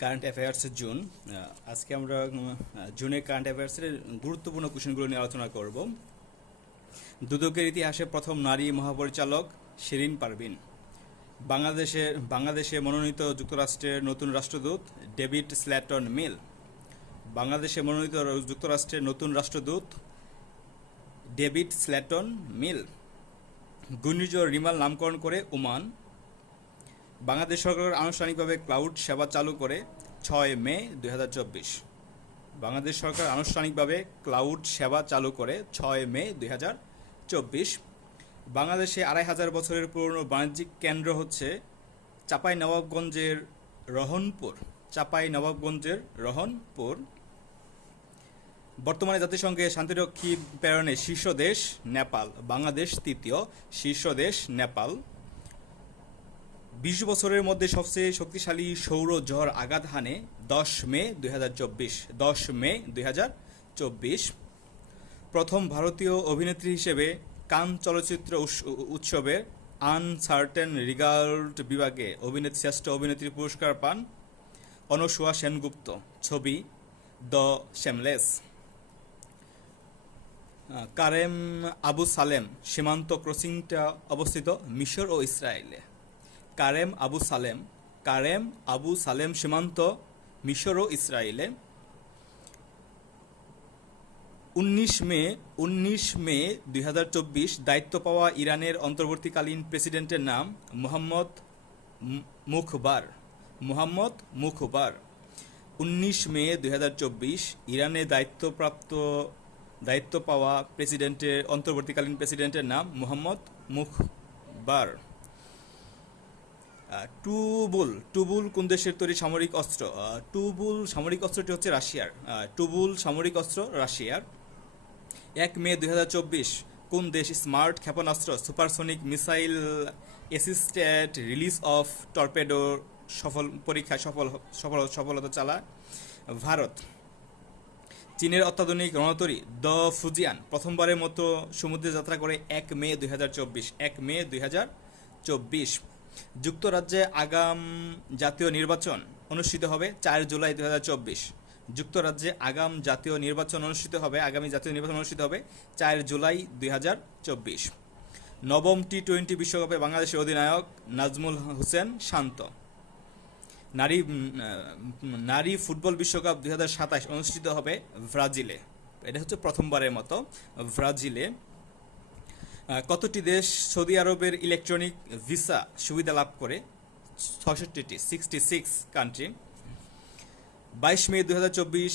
Current affairs June. আজকে আমরা জুনের কারেন্ট অ্যাফেয়ার্সের গুরুত্বপূর্ণ কোশ্চেনগুলো নিয়ে আলোচনা করব। দুদকের ইতিহাসে প্রথম নারী মহাপরিচালক শিরিন পারভীন। বাংলাদেশে মনোনীত যুক্তরাষ্ট্রের নতুন রাষ্ট্রদূত ডেভিড স্ল্যাটন মিল। বাংলাদেশে মনোনীত যুক্তরাষ্ট্রের নতুন রাষ্ট্রদূত ডেভিড স্ল্যাটন মিল। ঘূর্ণিঝড় রিমাল নামকরণ করে ওমান। বাংলাদেশ সরকার আনুষ্ঠানিকভাবে ক্লাউড সেবা চালু করে 6 মে 2024। বাংলাদেশ সরকার আনুষ্ঠানিকভাবে ক্লাউড সেবা চালু করে 6 মে 2024। বাংলাদেশে 2500 বছরের পুরনো বাণিজ্যিক কেন্দ্র হচ্ছে চাঁপাইনবাবগঞ্জের রহনপুর। রহনপুর। বর্তমানে জাতিসংঘে শান্তিরক্ষী প্রেরণে শীর্ষ দেশ নেপাল, বাংলাদেশ তৃতীয়। শীর্ষ দেশ নেপাল। 20 বছরের মধ্যে সবচেয়ে শক্তিশালী সৌর ঝড় আঘাত হানে 10 মে 2024। প্রথম ভারতীয় অভিনেত্রী হিসেবে কান চলচ্চিত্র উৎসবের আনসার্টেন রিগার্ড বিভাগে শ্রেষ্ঠ অভিনেত্রী পুরস্কার পান অনসুয়া সেনগুপ্ত। ছবি দ্য শেমলেস। কারেম আবু সালেম সীমান্ত ক্রসিংটা অবস্থিত মিশর ও ইসরায়েলে। কারেম আবু সালেম সীমান্ত মিশর ও ইসরায়েলে। 19 মে 2024 দায়িত্ব পাওয়া ইরানের অন্তর্বর্তীকালীন প্রেসিডেন্টের নাম মোহাম্মদ মুখবার। 19 মে 2024 ইরানে দায়িত্ব পাওয়া অন্তর্বর্তীকালীন প্রেসিডেন্টের নাম মোহাম্মদ মুখবার। টুবুল কোন দেশের তৈরি সামরিক অস্ত্র? টুবুল সামরিক অস্ত্রটি হচ্ছে রাশিয়ার। টুবুল সামরিক অস্ত্র রাশিয়ার। 1 মে 2024 কোন দেশ স্মার্ট ক্ষেপণাস্ত্র supersonic missile assisted release of torpedo পরীক্ষায় সফলতা চালায়? ভারত। চীনের অত্যাধুনিক রণতরী দ্য ফুজিয়ান প্রথমবারের মতো সমুদ্রে যাত্রা করে 1 মে 2024। যুক্তরাজ্যে আগাম জাতীয় নির্বাচন অনুষ্ঠিত হবে 4 জুলাই 2024। যুক্তরাজ্যে আগামী জাতীয় নির্বাচন অনুষ্ঠিত হবে 4 জুলাই 2024। নবম টি-20 বিশ্বকাপে বাংলাদেশের অধিনায়ক নাজমুল হোসেন শান্ত। নারী ফুটবল বিশ্বকাপ 2027 অনুষ্ঠিত হবে ব্রাজিলে। এটা হচ্ছে প্রথমবারের মতো ব্রাজিলে। কতটি দেশ সৌদি আরবের ইলেকট্রনিক ভিসা সুবিধা লাভ করে? 66টি, 66 কান্ট্রি। 22 মে 2024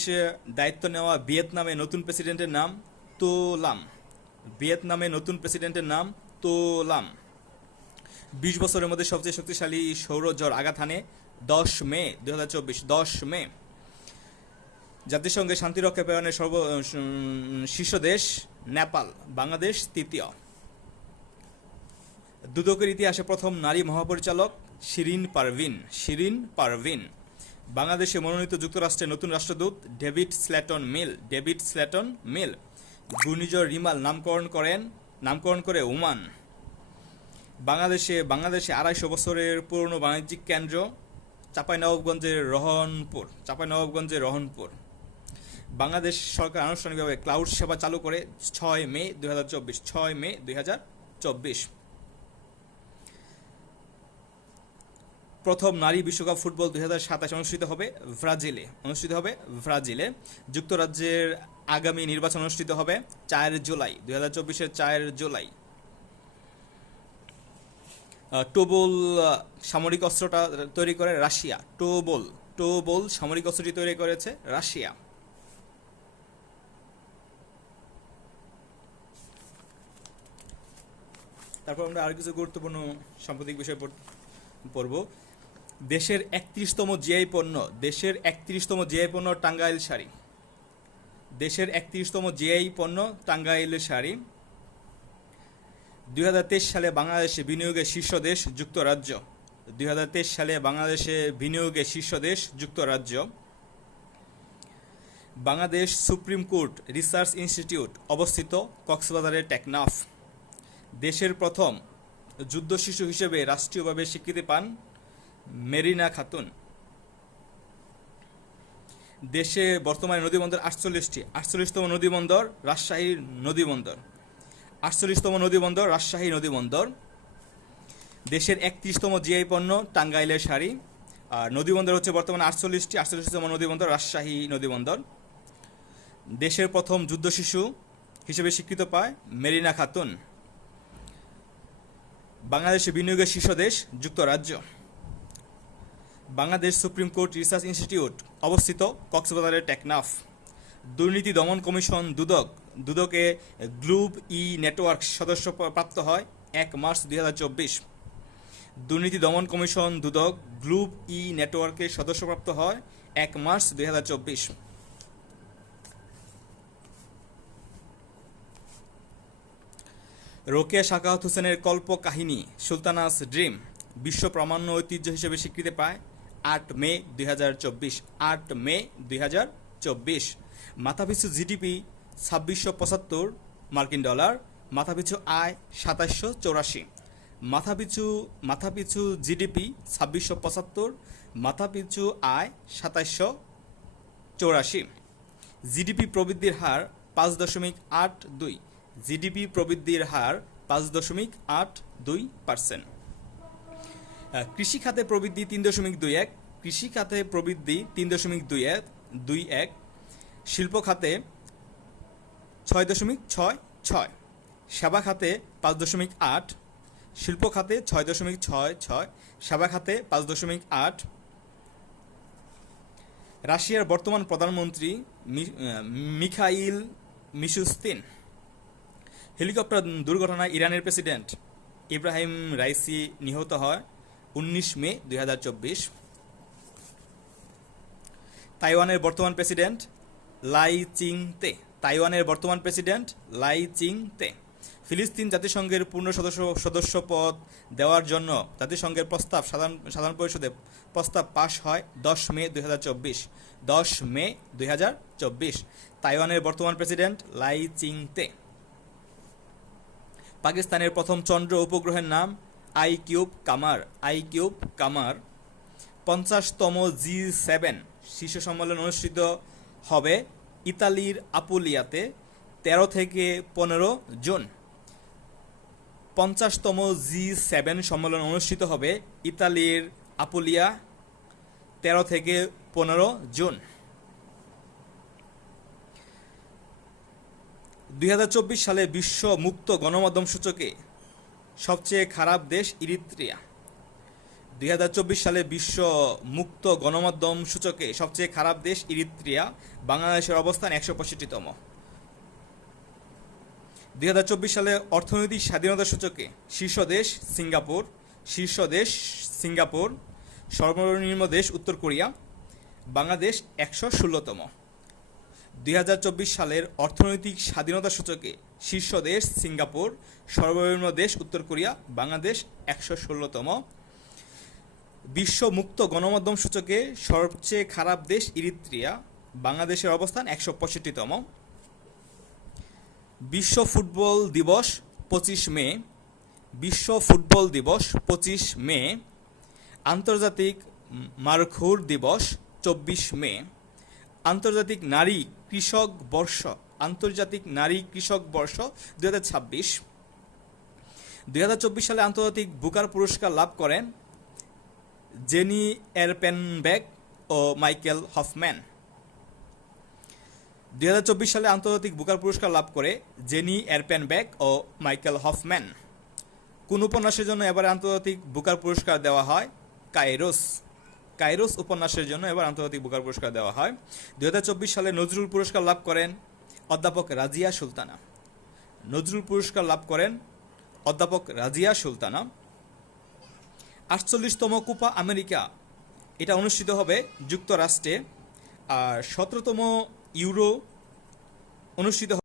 দায়িত্ব নেওয়া ভিয়েতনামে নতুন প্রেসিডেন্টের নাম তোলাম। 20 বছরের মধ্যে সবচেয়ে শক্তিশালী সৌর ঝড় আঘাত হানে 10 মে 2024। জাতিসংঘে শান্তিরক্ষা প্রেরণের শীর্ষ দেশ নেপাল, বাংলাদেশ তৃতীয়। দুদকের ইতিহাসে প্রথম নারী মহাপরিচালক শিরিন পারভীন। বাংলাদেশে মনোনীত যুক্তরাষ্ট্রের নতুন রাষ্ট্রদূত ডেভিড স্ল্যাটন মিল। ঘূর্ণিঝড় রিমাল নামকরণ করে ওমান। বাংলাদেশে 250 বছরের পুরনো বাণিজ্যিক কেন্দ্র চাঁপাইনবাবগঞ্জের রহনপুর। বাংলাদেশ সরকার আনুষ্ঠানিকভাবে ক্লাউড সেবা চালু করে 6 মে 2024। প্রথম নারী বিশ্বকাপ ফুটবল 2027 অনুষ্ঠিত হবে ব্রাজিলে। যুক্তরাজ্যের আগামী নির্বাচন অনুষ্ঠিত হবে 4 জুলাই 2024। 4 জুলাই। টোবল সামরিক অস্ত্রটা তৈরি করে রাশিয়া। টোবল সামরিক অস্ত্রটি তৈরি করেছে রাশিয়া। তারপর আমরা আর কিছু গুরুত্বপূর্ণ সাম্প্রতিক বিষয় পড়ব। দেশের 31তম জিআই পণ্য টাঙ্গাইল শাড়ি। 2023 সালে বাংলাদেশে বিনিয়োগের শীর্ষ দেশ যুক্তরাজ্য। Bangladesh supreme court research institute অবস্থিত কক্সবাজারের টেকনাফ। দেশের প্রথম যুদ্ধ শিশু হিসেবে রাষ্ট্রীয়ভাবে স্বীকৃতি পান মেরিনা খাতুন। দেশে বর্তমানে নদীবন্দর 48টি। 48তম নদীবন্দর রাজশাহী নদীবন্দর। 48তম নদীবন্দর রাজশাহী নদীবন্দর। দেশের 31তম জিআই পণ্য টাঙ্গাইলের শাড়ি। আর নদীবন্দর হচ্ছে বর্তমানে 48টি। 48তম নদীবন্দর রাজশাহী নদীবন্দর। দেশের প্রথম যুদ্ধ শিশু হিসেবে স্বীকৃত পায় মেরিনা খাতুন। বাংলাদেশে বিনিয়োগের শীর্ষ দেশ যুক্তরাজ্য। Bangladesh supreme court research institute অবস্থিত কক্সবাজারের টেকনাফ। দুর্নীতি দমন কমিশন দুদকে গ্লোব ই নেটওয়ার্ক সদস্য প্রাপ্ত হয় 1 মার্চ 2024। দুর্নীতি দমন কমিশন দুদক গ্লোব ই নেটওয়ার্কের সদস্যপ্রাপ্ত হয় 1 মার্চ 2024। রোকেয়া সাখাওয়াত হোসেনের কল্প কাহিনী সুলতানাস ড্রিম বিশ্ব প্রামাণ্য ঐতিহ্য হিসেবে স্বীকৃতি পায় 8 মে 2024। 8 মে 2024। মাথাপিছু জিডিপি 2675 মার্কিন ডলার। মাথাপিছু আয় 2784। মাথাপিছু জিডিপি 2675। মাথাপিছু আয় 2784। জিডিপি প্রবৃদ্ধির হার 5.82। জিডিপি প্রবৃদ্ধির হার 5.82%। কৃষি খাতে প্রবৃদ্ধি 3.21। কৃষি খাতে প্রবৃদ্ধি 3.21। শিল্প খাতে 6.66। সেবা খাতে 5.8। শিল্প খাতে 6.66। সেবা খাতে 5.8। রাশিয়ার বর্তমান প্রধানমন্ত্রী মিখাইল মিশুস্তিন। হেলিকপ্টার দুর্ঘটনায় ইরানের প্রেসিডেন্ট ইব্রাহিম রাইসি নিহত হয় 19 মে 2024। তাইওয়ানের বর্তমান প্রেসিডেন্ট লাই চিং-তে। তাইওয়ানের বর্তমান প্রেসিডেন্ট লাই চিং-তে। ফিলিস্তিন জাতিসংঘের পূর্ণ সদস্য পদ দেওয়ার জন্য জাতিসংঘের প্রস্তাব সাধারণ পরিষদে প্রস্তাব পাশ হয় 10 মে 2024। 10 মে 2024। তাইওয়ানের বর্তমান প্রেসিডেন্ট লাই চিং-তে। পাকিস্তানের প্রথম চন্দ্র উপগ্রহের নাম আই-কিউব কামার। 50তম G7 শীর্ষ সম্মেলন অনুষ্ঠিত হবে ইতালির আপুলিয়াতে 13 থেকে 15 জুন। 50তম G7 সম্মেলন অনুষ্ঠিত হবে ইতালির আপুলিয়া 13 থেকে 15 জুন। 2024 সালে বিশ্ব মুক্ত গণমাধ্যম সূচকে সবচেয়ে খারাপ দেশ ইরিত্রিয়া। 2024 সালে বিশ্ব মুক্ত গণমাধ্যম সূচকে সবচেয়ে খারাপ দেশ ইরিত্রিয়া। বাংলাদেশের অবস্থান 165তম। 2024 সালে অর্থনৈতিক স্বাধীনতা সূচকে শীর্ষ দেশ সিঙ্গাপুর। সর্বনিম্ন দেশ উত্তর কোরিয়া। বাংলাদেশ 116তম। 2024 সালের অর্থনৈতিক স্বাধীনতা সূচকে শীর্ষ দেশ সিঙ্গাপুর। সর্বনিম্ন দেশ উত্তর কোরিয়া। বাংলাদেশ 116তম। বিশ্ব মুক্ত গণমাধ্যম সূচকে সবচেয়ে খারাপ দেশ ইরিত্রিয়া। বাংলাদেশের অবস্থান 165তম। বিশ্ব ফুটবল দিবস 25 মে। বিশ্ব ফুটবল দিবস 25 মে। আন্তর্জাতিক মারখুর দিবস 24 মে। আন্তর্জাতিক নারী কৃষক বর্ষ 2026। 2024 সালে আন্তর্জাতিক বুকার পুরস্কার লাভ করেন জেনি এরপেনবেক ও মাইকেল হফম্যান। 2024 সালে আন্তর্জাতিক বুকার পুরস্কার লাভ করে জেনি এরপেনবেক ও মাইকেল হফম্যান। কোন উপন্যাসের জন্য এবার আন্তর্জাতিক বুকার পুরস্কার দেওয়া হয়? কাইরোস উপন্যাসের জন্য এবার আন্তর্জাতিক বুকার পুরস্কার দেওয়া হয়। 2024 সালে নজরুল পুরস্কার লাভ করেন অধ্যাপক রাজিয়া সুলতানা। নজরুল পুরস্কার লাভ করেন অধ্যাপক রাজিয়া সুলতানা। 48তম কোপা আমেরিকা এটা অনুষ্ঠিত হবে যুক্তরাষ্ট্রে। আর 17তম ইউরো অনুষ্ঠিত